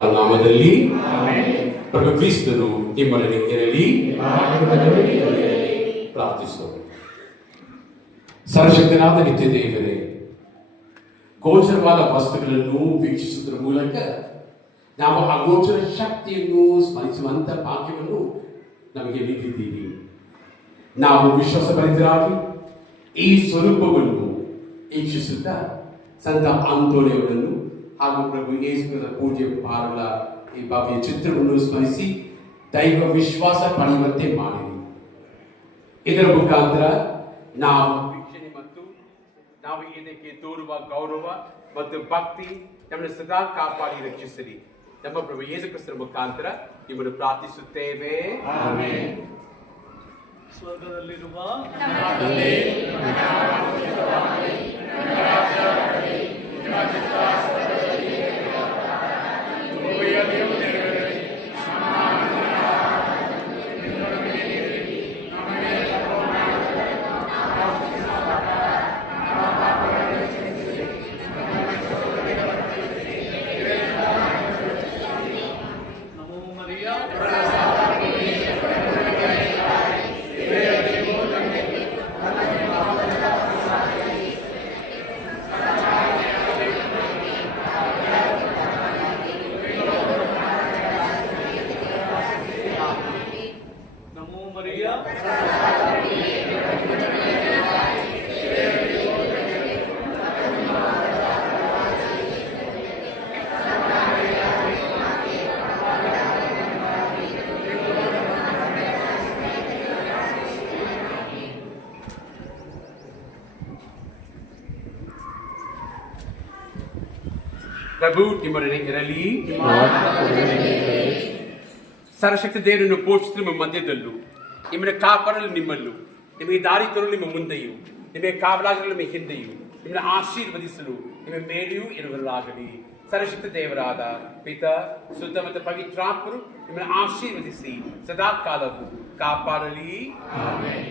ನಾಮದಲ್ಲಿ ಪ್ರಭು ಕ್ರಿಸ್ತನು ನಿಮ್ಮೊಡನೆ ಇರಲಿ. ಪ್ರಾರ್ಥಿಸೋಣ. ಸರ್ವಶಕ್ತನಾದ ನಿತ್ಯ ದೇವರೇ, ಗೋಚರವಾದ ವಸ್ತುಗಳನ್ನು ವೀಕ್ಷಿಸುವುದರ ಮೂಲಕ ನಾವು ಅಗೋಚರ ಶಕ್ತಿಯನ್ನು ಸ್ಮರಿಸುವಂತ ಭಾಗ್ಯವನ್ನು ನಮಗೆ ನೀಡಿದ್ದೀರಿ. ನಾವು ವಿಶ್ವಾಸಭರಿತರಾಗಿ ಈ ಸ್ವರೂಪವನ್ನು ವೀಕ್ಷಿಸುತ್ತಾ ಸಂತ ಅಂತೋಣಿಯವರನ್ನು ಹಾಗೂ ಪ್ರಭು ಯೇಸುವಿನ ಪೂಜೆ ಮಾಡುವ ಈ ಭವ್ಯ ಚಿತ್ರವನ್ನು ಸ್ಮರಿಸಿ ದೈವ ವಿಶ್ವಾಸ ಪಡೆಯುವಂತೆ ಮಾಡಿರಿ. ಇದರ ಮುಖಾಂತರ ನಾವು ವೀಕ್ಷಣೆ ಮತ್ತು ನಾವು ಇದಕ್ಕೆ ತೋರುವ ಗೌರವ ಮತ್ತು ಭಕ್ತಿ ನಮ್ಮನ್ನು ಸದಾ ಕಾಪಾಡಿ ರಕ್ಷಿಸಲಿ. ನಮ್ಮ ಪ್ರಭು ಯೇಸು ಕ್ರಿಸ್ತನ ಮುಖಾಂತರ ನಿಮ್ಮನ್ನು ಪ್ರಾರ್ಥಿಸುತ್ತೇವೆ. ಆಮೆನ್. ಸ್ವರ್ಗದಲ್ಲಿರುವ ಪ್ರಭು ನಿಮ್ಮೊಡನೆ ಇರಲಿ. ಸರ್ವಶಕ್ತ ದೇವರನ್ನು ಪೋಷಿಸುವ ನಿಮ್ಮ ಮಧ್ಯದಲ್ಲೂ, ನಿಮ್ಮನ್ನು ಕಾಪಾಡಲು ನಿಮ್ಮಲ್ಲೂ, ನಿಮಗೆ ದಾರಿ ತೋರಲು ನಿಮ್ಮ ಮುಂದೆಯೂ, ನಿಮಗೆ ಕಾವಲಾಗಲು ನಿಮ್ಮ ಹಿಂದೆಯೂ, ನಿಮ್ಮನ್ನು ಆಶೀರ್ವದಿಸಲು ನಿಮ್ಮ ಮೇಲೆಯೂ ಇರುವರಾಗಲಿ. ಸರ್ವಶಕ್ತ ದೇವರಾದ ಪಿತ, ಸುತ್ತ ಮತ್ತು ಪವಿತ್ರಾತ್ಮರು ನಿಮ್ಮನ್ನು ಆಶೀರ್ವದಿಸಿ ಸದಾ ಕಾಲವು ಕಾಪಾಡಲಿ. ಆಮೆನ್.